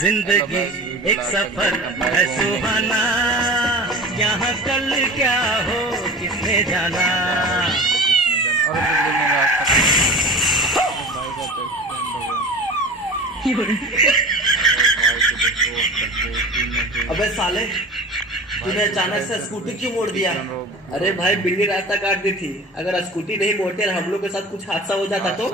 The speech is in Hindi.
जिंदगी एक सफर है सुहाना, यहाँ कल क्या हो किसने जाना। अबे साले, तूने अचानक से स्कूटी क्यों मोड़ दिया? अरे भाई, बिल्ली रास्ता काट दी थी। अगर स्कूटी नहीं मोड़ते और हम लोग के साथ कुछ हादसा हो जाता तो।